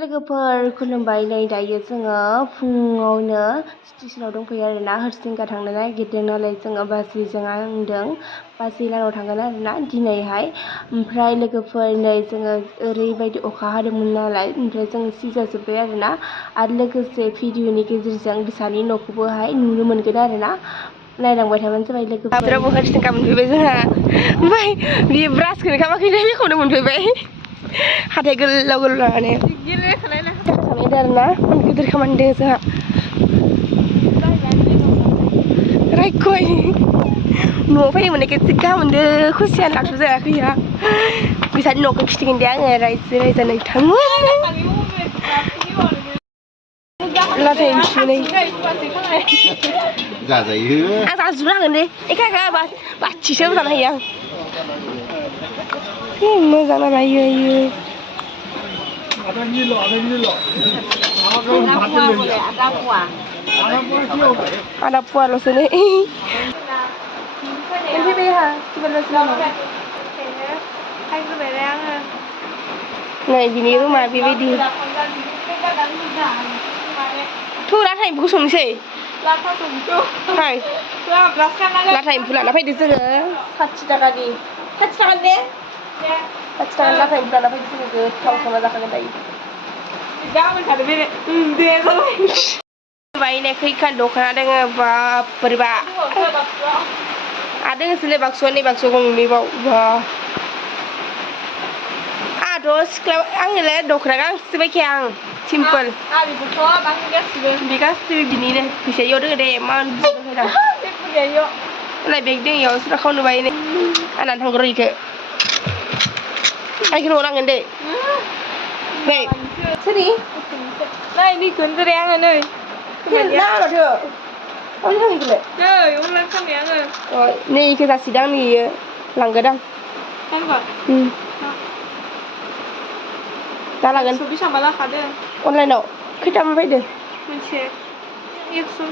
लोगोफोर खुलुमबाय नै दायो जोङो फुङावनो स्टेशनाव दंफैयो आरोना हरिसिंगा थांनो नागिरदों नालाय जोङो बाजैजों आंजों बाजै लाहानाव थांगोन आरोना दिनैहाय ओमफ्राय लोगोफोर नै जोङो ओरैबायदि अखा हादोंमोन नालाय ओमफ्राय जोङो सिजाजोब्बाय आरोना आरो लोगोसे भिडिअनि गेजेरजों बिसानि न'खौबोहाय नुनो मोनगोन आरोना नायलांबाय थाबानो जाबाय लोगोफोर हरिसिंगा मोनफैबाय जोंहा ओमफ्राय बियो ब्रासखौनो खालामाखैनो बेखौनो मोनफैबाय हाथाय गोलाव गोलाव लानानै थांनाय आरोना गिदिर खामानि दङ जोंहा रायखय न'आव फैनो मोननायखाय एसे गाहाम मोनदों खुसियानो लाबसो जायाखै बिसानि न'खौ खिथिगोन दे आङो रायजो राजा नोंथांमोन लाथा एम्फौनै जाजायो आं जाजोबनांगोन दे एखायनो बाथिसो जानो हायो आं मोजां नालाय आदा पुवाल'सो नै मोनफैबाय आंहा नै बिनि रुमा बेबायदि थौ लाथा एम्फौखौ संनोसै लाथा एम्फौ लाना फैदो जोङो 60 थाखानि 60 थाखा दे 60 थाखानि लाथा एम्फौ लाना फैदो जोङो गोथाव संना जाखागोन दायो बायनाय खैखान दख'ना दोङो बाब बोरैबा आरो दोङोसोलै बाक्सुआ नै बाक्सुआ गंनैबाव बा आंहाथ' सिख्ला आंनोलाय दख'ना गांसेसो बायखाया आं सिम्पोल बे गासिबो बिनिनो फैसायाव दोङो दे इमान बुरजा होनाय बेग दोङो इयाव सोरबा खावनो बायो आंनानो थांगौ र' इखो आंखौ न'आव लांगोन दे नै सोरनि नै निखौनो जेरै आङो नै ना माथो अबे थांनिखौलाय नै अनलाइन खालामनाय आङो नै इखो जासिदों आंनो इयो लांगोन आं दा लागोन बेसेबांबा लाखादो अनलाइनाव खैथाबा फैदो मोनसे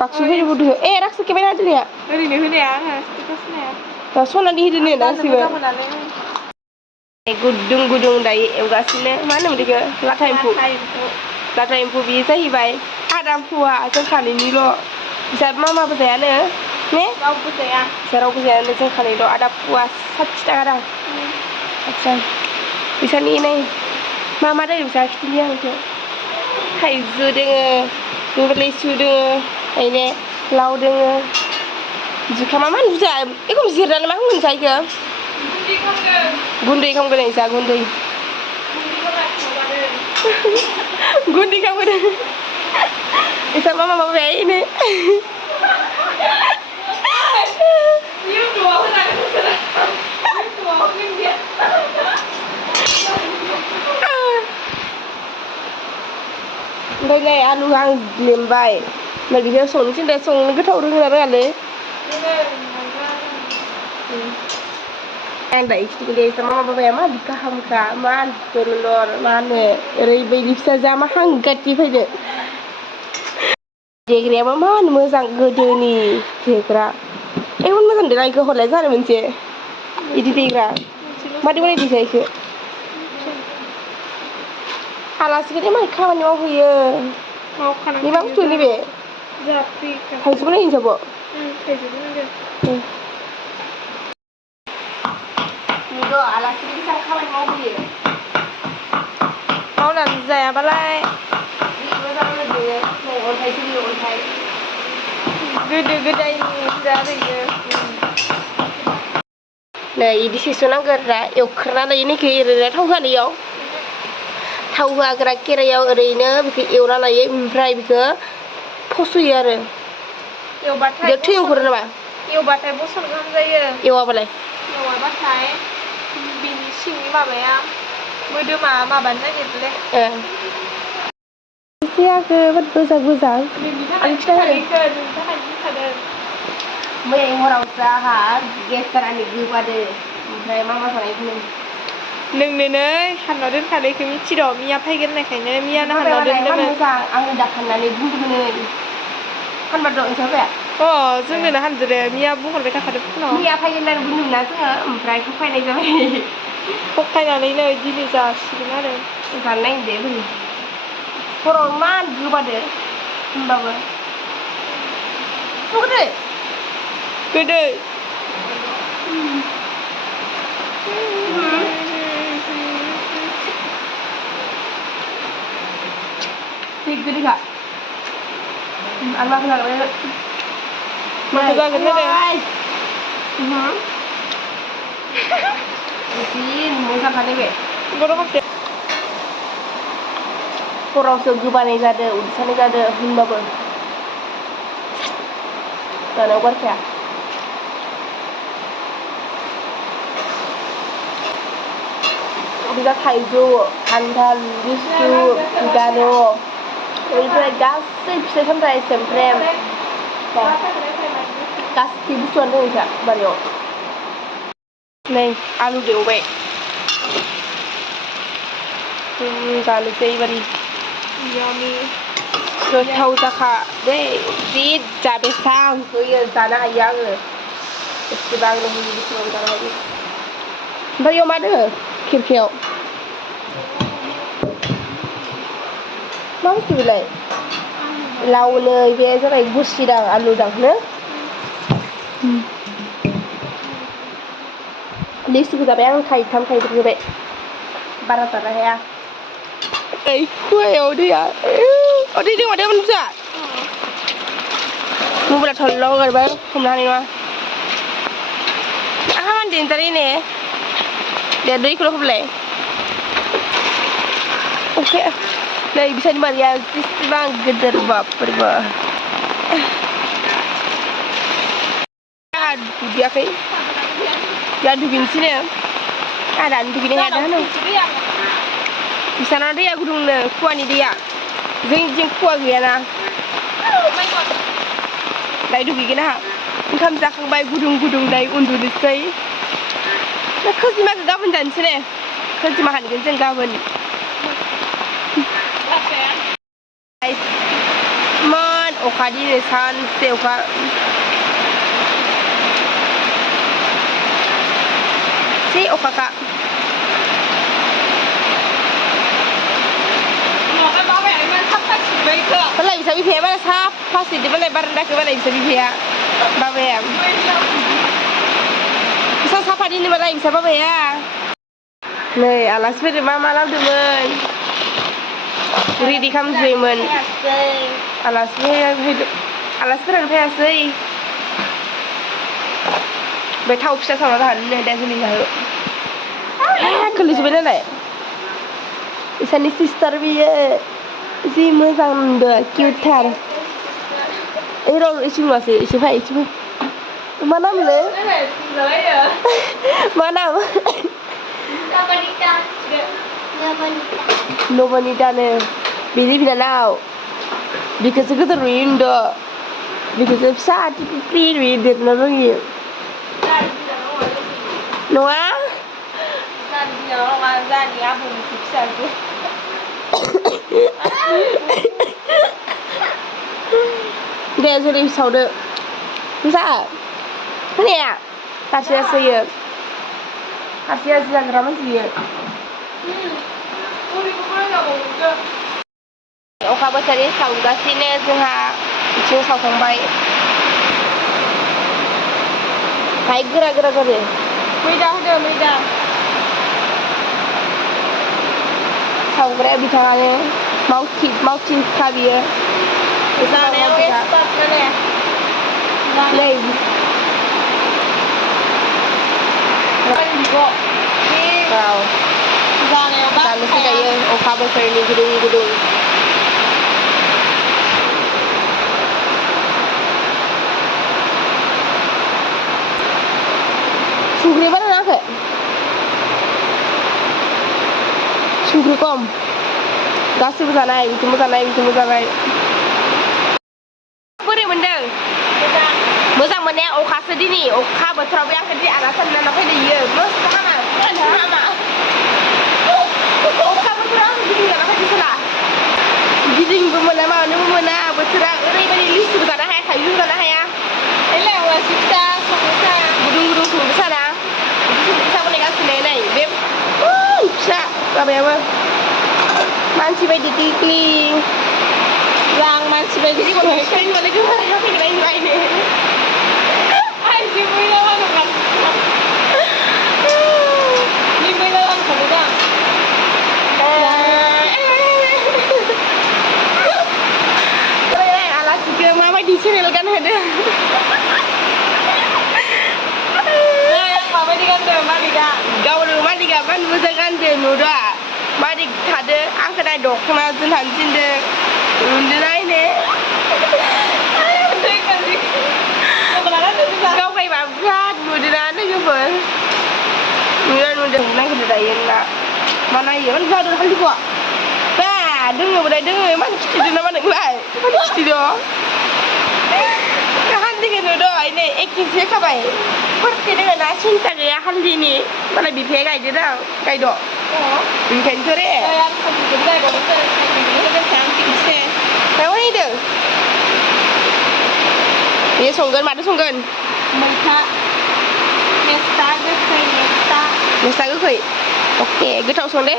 बाक्सु फैदो बुदु ए राक्सो केमेरा होदों ओरैनो होनाया आङो स्टेटास होनाया सनानि होदो नो गासिबो गुदुं गुदुं दायो एवगासिनो मा होनोमोन बेखौ लाथा एम्फौ बियो जाहैबाय आदा फुवा जों खानैनिल' बिसा मामाबो जायानो ने रावबो जाया रावबो जायानो जों खानैल' आदा फुवा 60 थाखा दां आदसा बिसानि नै मा मा दोङो बिसा खिथिनि आं बेखौ थाइजौ दोङो लेसु दोङो ओमफ्राय लाव दोङो जुखामा मा बुरजा एखम जिरनानै मा होनगोन इखो गुन्दै खालामगोन इसा गुन्दै खालामगोन इसा मा माबाबायनो ओमफ्राय नै आलु आं लेमबाय ओमफ्राय बेखौ संनो थिनदों संनो गोथाव रोङोना रोङालै आं दायो खिथिगोन दे मा माबाबाया मा गाहामखा मा दलर मा होनो ओरैबायदि फिसाजोआ मा हांगारथि फैदो देग्रायाबो मा होनो मोजां गोदोनि देग्रा एमन मोजां देग्रा इखौ हरलाय जानो मोनसे इदि देग्रा मादि बनायदोंथाय इखौ आलासिखौ इमान खामानि मावहोयो बे मा बुस्थु नैबे थाइजौ बनायनो साब' आलासिखौ बेसेबां खामानि मावहोयो मावनानै जायाबालाय अन्थाइ गोदो गोदायनि ओरैनो नै इदि सेस'नांगौ आरोना एवख्राना लायो नैखौ ओरैनो थाव होआनो थाव होआग्रा केरायाव ओरैनो बेखौ एवना लायो ओमफ्राय बेखौ फस'यो आरो एवबाथाय थै ओंखारो नामा एवबाथाय बसल गाहाम जायो एवाबालाय बिनि सिंनि माबाया मोदोमा माबानो नागिरोलै जायाखै मोजां नोंनि थाखाय बुंखादों मैया हरावसो आंहा गेस जानानै गोबादो ओमफ्राय मामा जानायखौ नोंनो हानना दोनखानायखौ मिथिद' मिया फैगोन होननायखायनो मियानो हानना दोनदोंमोन मोजां आङो दा हाननानै बुंदोंमोन हानबार दं नोंसाया जोंनोनो हानदों मिया बुंहरबाय थाखादों फुङाव मिया फैगोन होननानै बुंदोंमोन ना जोङो ओमफ्राय होफैनाय जाबाय फखायनानै नै दिनै जासिगोन आरो जानो नायनो दे खर'आव मान गोबादो होनबाबो गोदै गोदै गोदैखा आं माखौ जागोन माखौ जागोन जि मोजांखाने बे बर' हाबदो खर'आवसो गोबानाय जादों उदै सानाय जादों होनबाबो जानायाव गारखाया बिदा थाइजौ खान्थाल लिसु गार' ओमफ्राय गासै फिथाइ सामथाइ सेमफ्रेम गासै बुस्थुआनो दं जोंहा बारियाव नै आलु एवबाय जानोसै एबारि गोथाव जाखा दै जि बेसां होयो जानो हायो आङो बेसेबांनो होयो बेसेबां जानो हायो ओमफ्राय इयाव मा दोङो खिरखियाव मा बुस्थु बेलाय लावनै बे जाबाय गुसिदां आलुदां नो लिसुखौ जाबाय आं थाइथाम थाइब्रै जाबाय बारा जानो हाया ओइ खुवायाव दैया दै दं माथो बुरजा मबाइला थरल' हगारबाय हमनो हानाय नङा आहा देनजारै ने दे दैखौल' होब्लाय अखाया नै बिसानि बारिया बेसेबां गिदिर बाबरे दुगैयाखै दा दुगैनोसैनो आंहा दानो दुगैनो हाया दानो बिसानाव दैया गुदुंनो खुवानि दैया जोंनिथिं खुवा गैयाना दायो दुगैगोन आंहा ओंखाम जाखांबाय गुदुं गुदुं दायो उन्दुनोसै खोजिमाखौ गाबोन जानोसै ने खोजिमा हानगोन जों गाबोन इमान अखा दिनै सानसे अखा से अखाखा मालाय बिसा बिफाया मालाय साफा सिबदो मालाय बारान्दाखौ मालाय बिसा बिफाया बाबाया बिसा साफा दिनो मालाय बिसा बाबाया नै आलासिफोर मा लाबोदोंमोन रेडि खालामजोबोमोन आलासिफोरानो फैयासै बे थाव फिथा सावना जाहोनो दा जोलै जाहो खोलैजोब्बाय नालाय इसानि सिस्टार बियो जि मोजां नुदों किउटथार ओइ र' एसे नुवासै एसे फै मा नामलै मा नाम नबनितानो बिनि बिनानाव बिखौसो गोदोर नुयो होनदों बिखौसो फिसा टिक्लि नुयो देरनो रोङि नङा जानि आब'निसो फिसाजो दे जेरै सावदो जा खोनाया हारसियासो इयो हारसिया जि जाग्रा मानसि इयो अखा बोथोरनि सावगासिनो जोंहा बिथिं सावखांबाय हाय गोरा जादो मैदा होदो मैदा सावग्राया बिथाङानो मावथिखा बियो जानायाव एक्सपार्ट नै जानोसै दायो अखा बोथोरनि गुदुं गुदुं संख्रि बारा नाङाखै संख्रि खम गासैबो जानाय बिथिंबो जानाय बोरै मोनदों मोजां मोननाया अखासो दिनै अखा बोथोराव बे आंखौ आलासि जानो फैदो इयो मस्त हामा अखा बोथोराव आंखौ गिदिंजाना फैदो सोला गिदिंबो मोना मानोबो मोना बोथोरा ओरैबायदि लिसुबो जानो हाया थाइजौबो जानो हाया गुदुं संदो साना बिदि संदो साबोनायगासिनो नै बे फिसा माबायाबो मा मानसि बायदि टिक्लिं Yang masih baik jadi mau ngapain boleh juga tapi lain lain Aji bila mana kan? Ni bila kan kalau dah. Alasi ke mama di channel kan ada. Yang mama di kan dah, mama di kan. Gaul rumah di kan bukan kan deh nuda. Mari ada angkat ada dokter tuhan cinta. Udah lain deh. Kau kayak babrat, udah nana juga. Udah nang kita dayen nak. Mana ya? Mana kau dah hal juga. Nah, dengar mana kita nama nak lagi. Mana kita? Handi kan udah ini eksis apa ya? Pergi dengan nasi tak handi ni. Mana bife kai dah, kai do. Bife tu re. Yang kita dah bawa tu, ini kan cantik sih. Tahu ni dah. Ini songgan mana songgan? Mereka Nesta ke koi Nesta. Nesta ke koi? Okey, kita tahu song deh.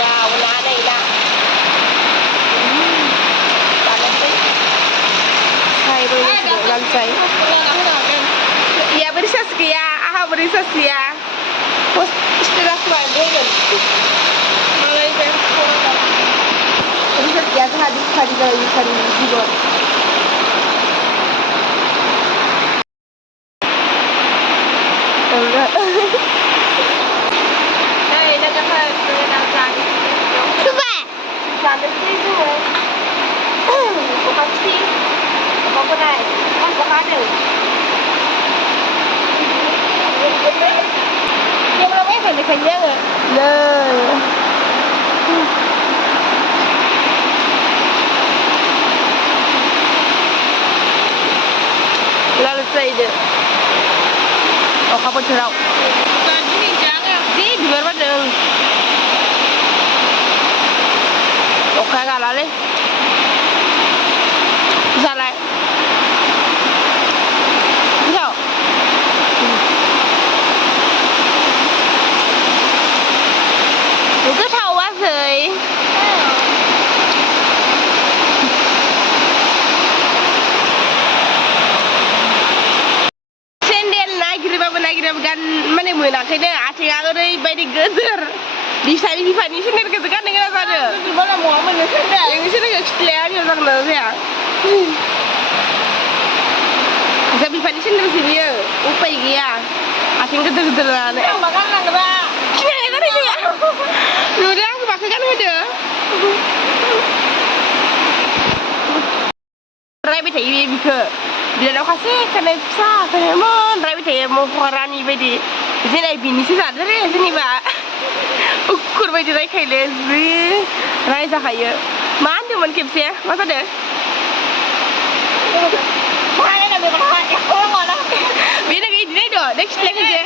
Dah, mana ada ina. Panas sih. Saya boleh sebutkan saya. Ya berisas kia, berisas kia. Post istilah sebagai kan. Mulai kan. Berisas kia tu hadis dari juga. Hey, nak apa? Nak cari. Cuba. Sana sih tu. Bukan sih. Apa naik? Kan bukan ada. Dia belum makan dia kenyang ke? Nah. Lalu saya dia. Okha bwthwr. Tadi ni jangan. Di luar mana? Okha kalah le. Salah. Jauh. Cứ thâu quá rồi. Sendal nagira kan mana muna kena acing agak bayi gezer. Di sana di sana sendal kezekan dengan ada. Itu mana mau mana sendal? Yang sini kecilian yang tak nak saya. Tapi pada sendal sini ya, upai dia. Acing gezer lah. Yang makan nak ber. Kena yang tadi dia. Nuda aku pakai kan ada. Rai betul ini bika. Bila nak kasih kena sah, kena mon. Rai betul mau korani bedi. Sini bini sih sadar ya sini ba. Ukur bedi rai kaya lezi. Rai sah kaya. Mana mon kipsi ya? Masa deh? Mana nak ber makan? Orang mana? Bina kaya ini do. Next lagi je.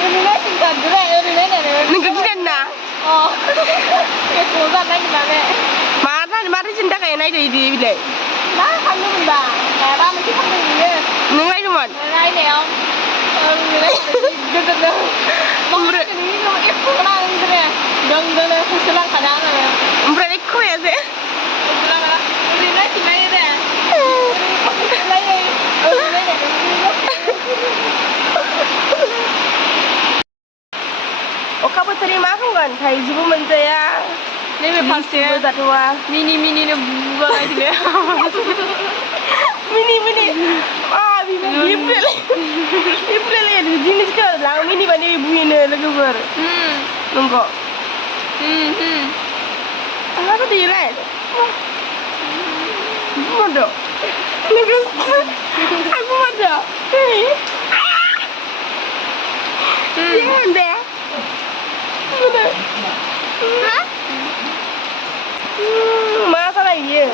Ini nak tinggal dulu. Ini nak. Nengkau kita na. Oh. Kesulitan lagi mana? Mana cinta kaya naik dari di bila. Nah, kamu benda. Cara mesti kamu ni. Nengai tu mon. Này nè ông. Đừng. Mà cái này nó ép cô ra như thế này. Đừng không sẽ làm khả năng này. Berani kau ya sih? Đi lấy thì lấy nè. Lấy đi. Lấy nè. Okha bwthwr makan kan? Thai juga menjaya. Ini pasti. Berzatua. Mini ni buat aja deh. Mini. April ya. Jenis ke? Lang mini bani ibu ini lagi ber. Nunggu. Apa tu dia? Mana? Aku mana? Dia ada. Mana? Masa lagi?